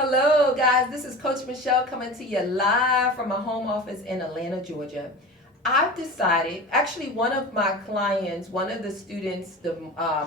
Hello, guys. This is Coach Michele coming to you live from my home office in Atlanta, Georgia. I've decided, actually, one of my clients, one of the students, the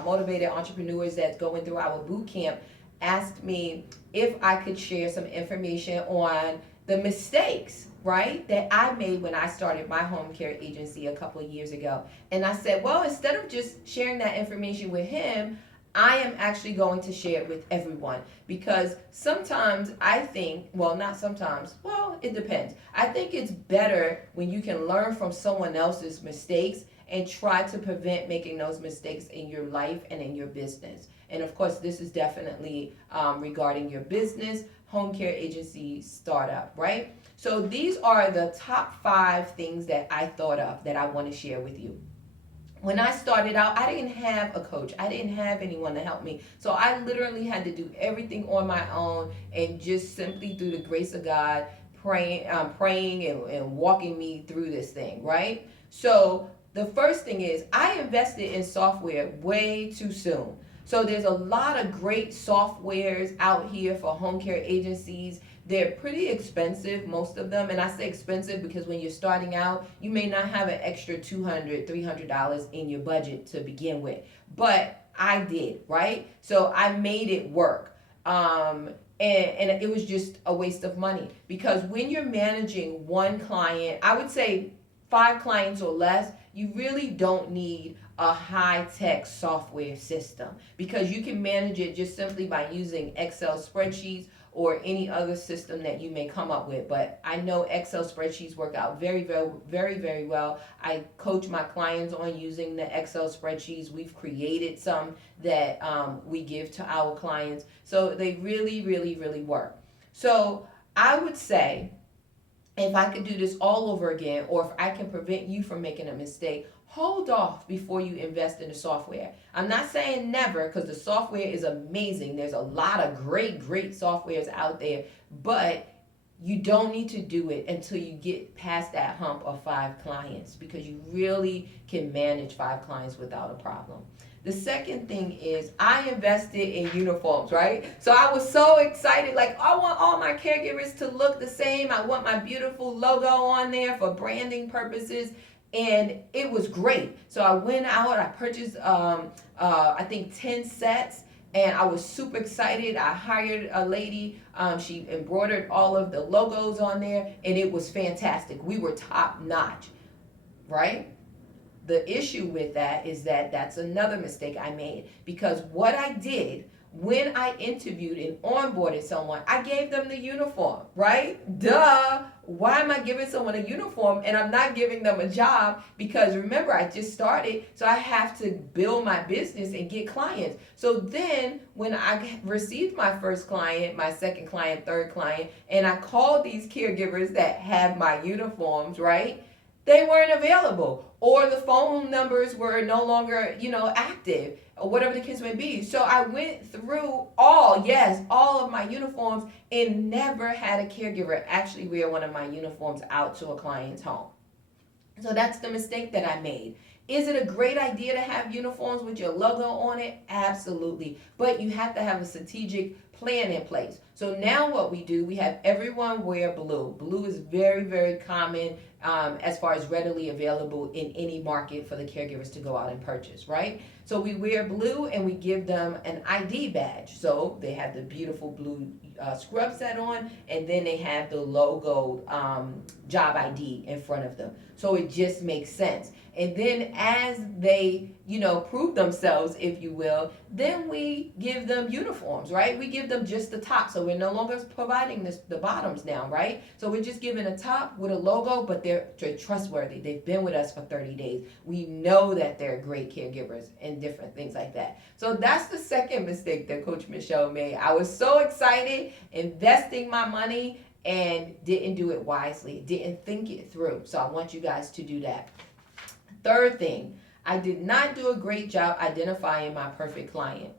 motivated entrepreneurs that's going through our boot camp, asked me if I could share some information on the mistakes, right, that I made when I started my home care agency a couple of years ago. And I said, well, instead of just sharing that information with him, I am actually going to share it with everyone because sometimes I think, well, not sometimes, well, it depends. I think it's better when you can learn from someone else's mistakes and try to prevent making those mistakes in your life and in your business. And of course, this is definitely regarding your business, home care agency, startup, right? So these are the top 5 things that I thought of that I want to share with you. When I started out, I didn't have a coach. I didn't have anyone to help me. So I literally had to do everything on my own and just simply through the grace of God, praying and walking me through this thing, right? So the first thing is I invested in software way too soon. So there's a lot of great softwares out here for home care agencies. They're pretty expensive, most of them. And I say expensive because when you're starting out, you may not have an extra $200, $300 in your budget to begin with. But I did, right? So I made it work. And it was just a waste of money because when you're managing one client, I would say 5 clients or less, you really don't need a high-tech software system because you can manage it just simply by using Excel spreadsheets or any other system that you may come up with. But I know Excel spreadsheets work out very, very, very, very well. I coach my clients on using the Excel spreadsheets. We've created some that we give to our clients. So they really, really, really work. So I would say if I could do this all over again, or if I can prevent you from making a mistake, hold off before you invest in the software. I'm not saying never because the software is amazing. There's a lot of great, great softwares out there, but you don't need to do it until you get past that hump of 5 clients because you really can manage 5 clients without a problem. The second thing is I invested in uniforms, right? So I was so excited. Like, I want all my caregivers to look the same. I want my beautiful logo on there for branding purposes. And it was great. So I went out, I purchased, I think 10 sets. And I was super excited. I hired a lady. She embroidered all of the logos on there. And it was fantastic. We were top notch, right? The issue with that is that that's another mistake I made because what I did when I interviewed and onboarded someone, I gave them the uniform, right? Duh. Why am I giving someone a uniform and I'm not giving them a job? Because remember, I just started, so I have to build my business and get clients. So then when I received my first client, my second client, third client, and I called these caregivers that have my uniforms, right? They weren't available or the phone numbers were no longer, active or whatever the case may be. So I went through all of my uniforms and never had a caregiver actually wear one of my uniforms out to a client's home. So that's the mistake that I made. Is it a great idea to have uniforms with your logo on it? Absolutely. But you have to have a strategic plan in place. So now what we do, we have everyone wear blue. Blue is very, very common as far as readily available in any market for the caregivers to go out and purchase, right? So we wear blue and we give them an ID badge. So they have the beautiful blue scrub set on, and then they have the logo job ID in front of them. So it just makes sense. And then as they, prove themselves, if you will, then we give them uniforms, right? We give them just the top. So we're no longer providing the bottoms now, right? So we're just giving a top with a logo, but they're trustworthy. They've been with us for 30 days. We know that they're great caregivers and different things like that. So that's the second mistake that Coach Michele made. I was so excited investing my money and didn't do it wisely, didn't think it through. So I want you guys to do that. Third thing, I did not do a great job identifying my perfect client.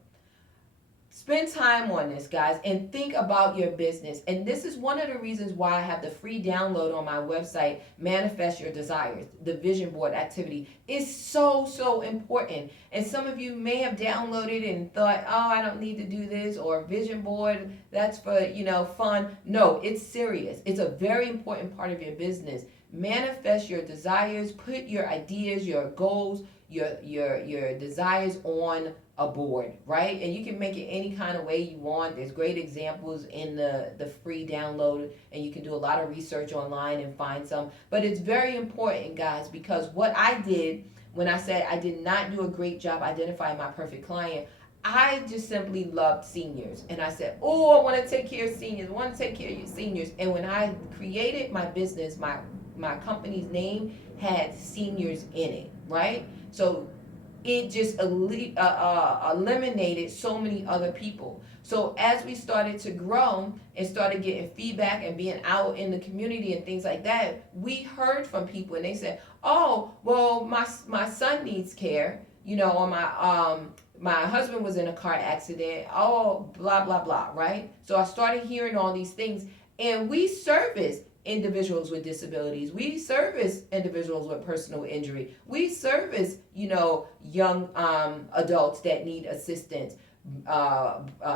Spend time on this, guys, and think about your business. And this is one of the reasons why I have the free download on my website, Manifest Your Desires. The vision board activity is so, so important. And some of you may have downloaded and thought, oh, I don't need to do this, or vision board, that's for, fun. No, it's serious. It's a very important part of your business. Manifest your desires, put your ideas, your goals, your desires on a board, right? And you can make it any kind of way you want. There's great examples in the free download, and you can do a lot of research online and find some. But it's very important, guys, because what I did when I said I did not do a great job identifying my perfect client, I just simply loved seniors. And I said, oh, I want to take care of seniors. I want to take care of you seniors. And when I created my business, my company's name had seniors in it, right? So it just eliminated so many other people. So as we started to grow and started getting feedback and being out in the community and things like that, we heard from people and they said, oh, well, my son needs care, or my husband was in a car accident, oh, blah, blah, blah, right? So I started hearing all these things, and we service individuals with disabilities. We service individuals with personal injury. We service, young adults that need assistance,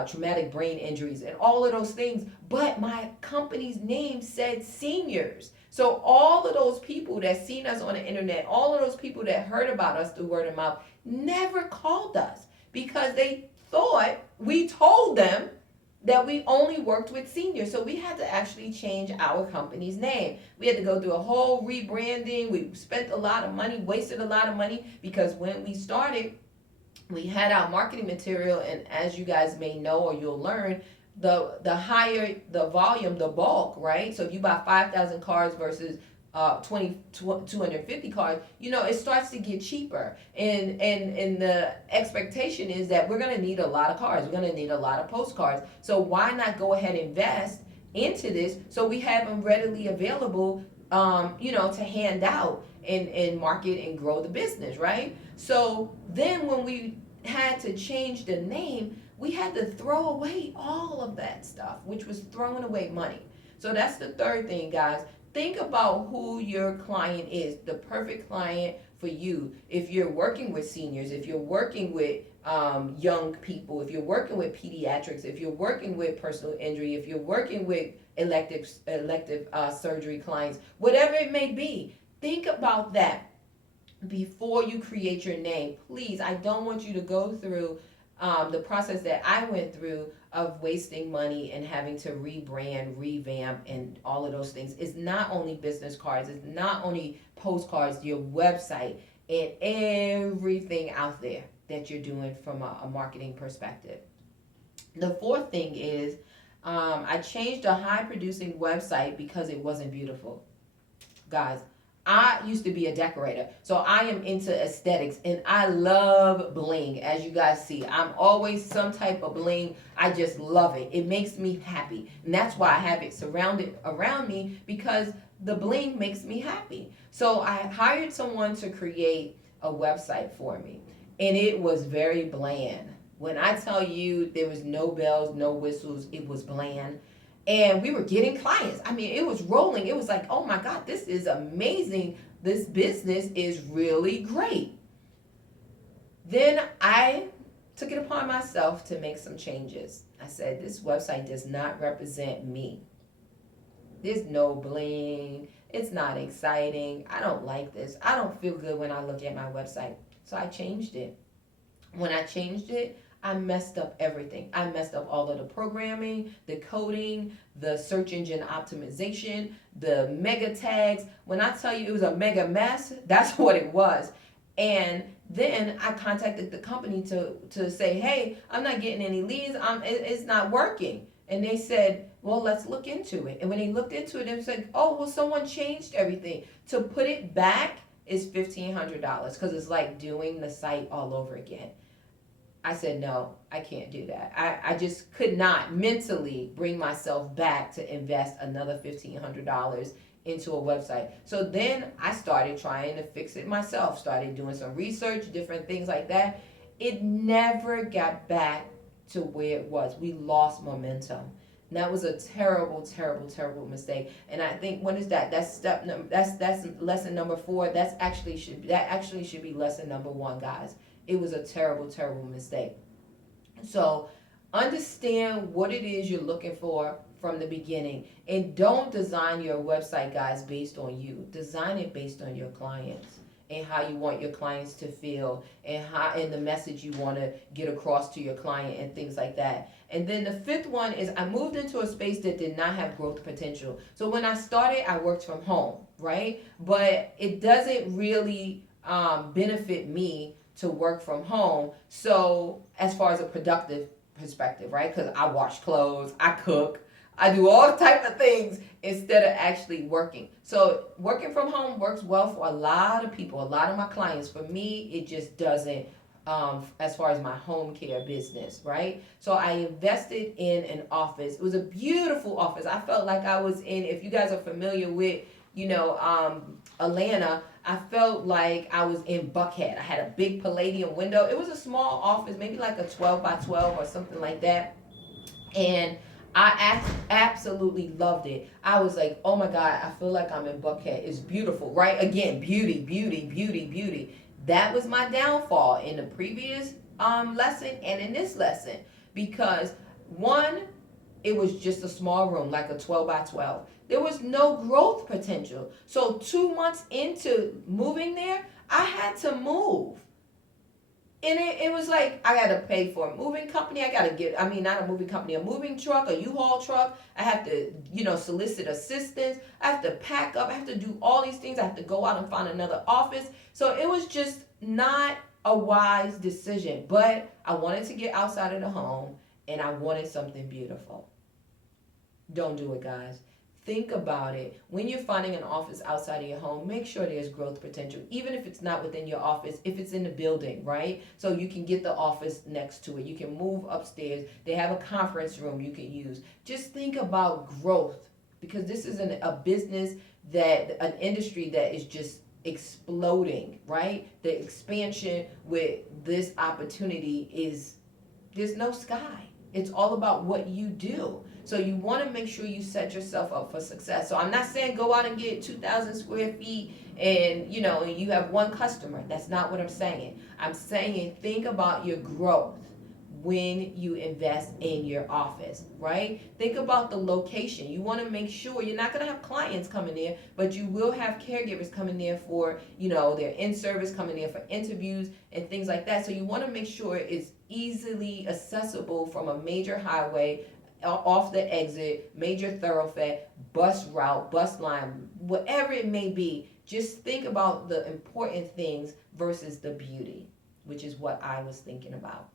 traumatic brain injuries, and all of those things. But my company's name said seniors. So all of those people that seen us on the internet, all of those people that heard about us through word of mouth, never called us because they thought we told them that we only worked with seniors. So we had to actually change our company's name. We had to go through a whole rebranding. We spent a lot of money, wasted a lot of money, because when we started, we had our marketing material, and as you guys may know or you'll learn, the higher the volume, the bulk, right? So if you buy 5,000 cars versus 250 cars, it starts to get cheaper. And the expectation is that we're going to need a lot of cars. We're going to need a lot of postcards. So why not go ahead and invest into this so we have them readily available, to hand out and market and grow the business, right? So then when we had to change the name, we had to throw away all of that stuff, which was throwing away money. So that's the third thing, guys. Think about who your client is, the perfect client for you. If you're working with seniors, if you're working with young people, if you're working with pediatrics, if you're working with personal injury, if you're working with elective surgery clients, whatever it may be, think about that before you create your name. Please, I don't want you to go through the process that I went through of wasting money and having to rebrand, revamp, and all of those things. It's not only business cards, it's not only postcards, your website, and everything out there that you're doing from a marketing perspective. The fourth thing is I changed a high producing website because it wasn't beautiful. Guys, I used to be a decorator, so I am into aesthetics, and I love bling. As you guys see, I'm always some type of bling. I just love it. It makes me happy, and that's why I have it surrounded around me, because the bling makes me happy. So I hired someone to create a website for me, and it was very bland. When I tell you there was no bells, no whistles, it was bland. And we were getting clients. I mean, it was rolling. It was like, oh my God, this is amazing. This business is really great. Then I took it upon myself to make some changes. I said, this website does not represent me. There's no bling. It's not exciting. I don't like this. I don't feel good when I look at my website. So I changed it. When I changed it, I messed up everything. I messed up all of the programming, the coding, the search engine optimization, the mega tags. When I tell you it was a mega mess, that's what it was. And then I contacted the company to say, hey, I'm not getting any leads. It's not working. And they said, well, let's look into it. And when they looked into it, they said, oh, well, someone changed everything. To put it back is $1,500 because it's like doing the site all over again. I said, no, I can't do that. I just could not mentally bring myself back to invest another $1,500 into a website. So then I started trying to fix it myself, started doing some research, different things like that. It never got back to where it was. We lost momentum. And that was a terrible, terrible, terrible mistake. And I think, what is that? That's lesson number 4. That actually should be lesson number 1, guys. It was a terrible, terrible mistake. So understand what it is you're looking for from the beginning, and don't design your website, guys, based on you. Design it based on your clients and how you want your clients to feel, and the message you want to get across to your client, and things like that. And then the 5th one is, I moved into a space that did not have growth potential. So when I started, I worked from home, right? But it doesn't really benefit me to work from home. So as far as a productive perspective, right? Because I wash clothes, I cook, I do all type of things instead of actually working. So working from home works well for a lot of people, a lot of my clients. For me, it just doesn't, as far as my home care business, right? So I invested in an office. It was a beautiful office. I felt like I was in, if you guys are familiar with, Atlanta, I felt like I was in Buckhead. I had a big Palladium window. It was a small office, maybe like a 12 by 12 or something like that. And I absolutely loved it. I was like, oh my God, I feel like I'm in Buckhead. It's beautiful, right? Again, beauty, beauty, beauty, beauty. That was my downfall in the previous lesson and in this lesson. Because one, it was just a small room, like a 12 by 12. There was no growth potential. So 2 months into moving there, I had to move. And it was like, I got to pay for a moving company. I got to get, not a moving company, a moving truck, a U-Haul truck. I have to, solicit assistance. I have to pack up. I have to do all these things. I have to go out and find another office. So it was just not a wise decision. But I wanted to get outside of the home, and I wanted something beautiful. Don't do it, guys. Think about it. When you're finding an office outside of your home, make sure there's growth potential, even if it's not within your office, if it's in the building, right? So you can get the office next to it. You can move upstairs. They have a conference room you can use. Just think about growth, because this is a business, an industry that is just exploding, right? The expansion with this opportunity there's no sky. It's all about what you do. So you want to make sure you set yourself up for success. So I'm not saying go out and get 2,000 square feet and you have one customer. That's not what I'm saying. I'm saying think about your growth when you invest in your office, right? Think about the location. You want to make sure you're not going to have clients coming there, but you will have caregivers coming there for, their in-service, coming there for interviews and things like that. So you want to make sure it's easily accessible from a major highway, off the exit, major thoroughfare, bus route, bus line, whatever it may be. Just think about the important things versus the beauty, which is what I was thinking about.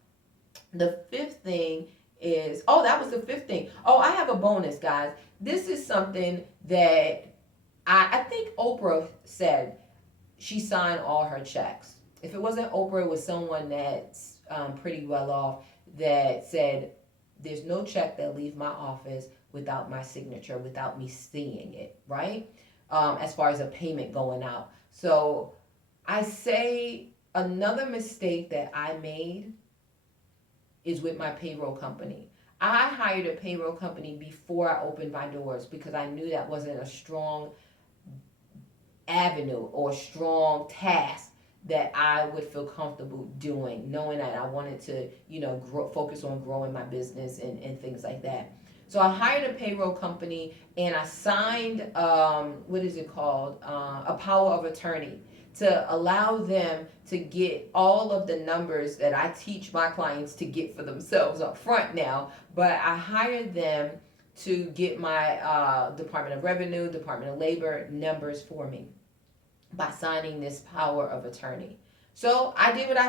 The 5th thing is, that was the 5th thing. I have a bonus, guys. This is something that I think Oprah said she signed all her checks. If it wasn't Oprah, it was someone that's pretty well off that said, there's no check that leaves my office without my signature, without me seeing it, right? As far as a payment going out. So I say another mistake that I made is with my payroll company. I hired a payroll company before I opened my doors because I knew that wasn't a strong avenue or strong task that I would feel comfortable doing, knowing that I wanted to, focus on growing my business and things like that. So I hired a payroll company and I signed, a power of attorney to allow them to get all of the numbers that I teach my clients to get for themselves up front now. But I hired them to get my Department of Revenue, Department of Labor numbers for me by signing this power of attorney. So I did what I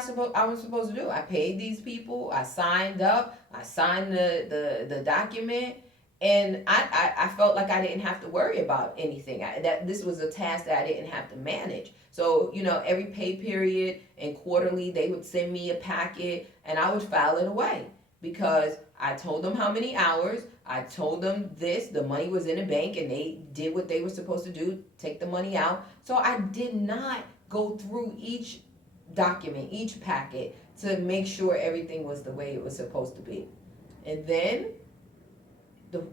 was supposed to do. I paid these people. I signed up. I signed the document, and I felt like I didn't have to worry about anything. That this was a task that I didn't have to manage. So every pay period and quarterly, they would send me a packet, and I would file it away because I told them how many hours. I told them this, the money was in the bank, and they did what they were supposed to do, take the money out. So I did not go through each document, each packet, to make sure everything was the way it was supposed to be. And then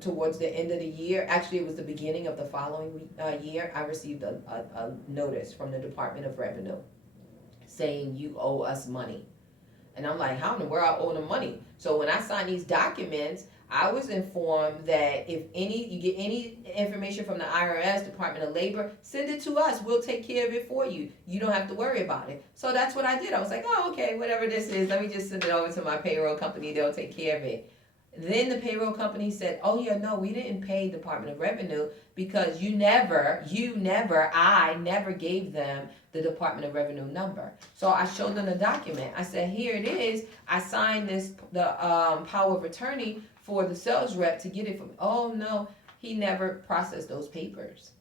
towards the end of the year, actually it was the beginning of the following year, I received a notice from the Department of Revenue saying you owe us money. And I'm like, how in the world I owe them money? So when I signed these documents, I was informed that if you get any information from the IRS, Department of Labor, send it to us. We'll take care of it for you. You don't have to worry about it. So that's what I did. I was like, oh, okay, whatever this is, let me just send it over to my payroll company. They'll take care of it. Then the payroll company said, oh yeah, no, we didn't pay Department of Revenue because I never gave them the Department of Revenue number. So I showed them the document. I said, here it is. I signed the power of attorney for the sales rep to get it from, oh no, he never processed those papers.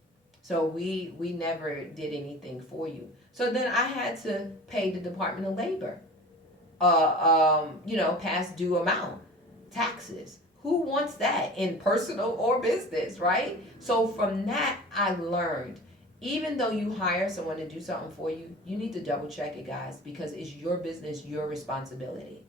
So we never did anything for you. So then I had to pay the Department of Labor, past due amount. Taxes. Who wants that in personal or business, right? So from that, I learned, even though you hire someone to do something for you, you need to double check it, guys, because it's your business, your responsibility.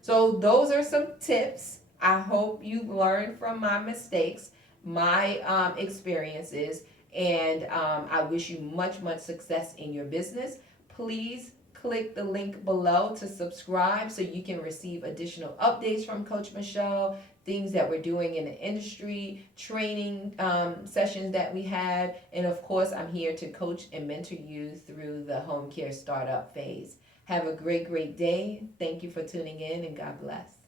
So those are some tips. I hope you've learned from my mistakes, my experiences, and I wish you much success in your business. Please click the link below to subscribe so you can receive additional updates from Coach Michele, things that we're doing in the industry, training sessions that we have, and of course I'm here to coach and mentor you through the home care startup phase. Have a great day. Thank you for tuning in, and God bless.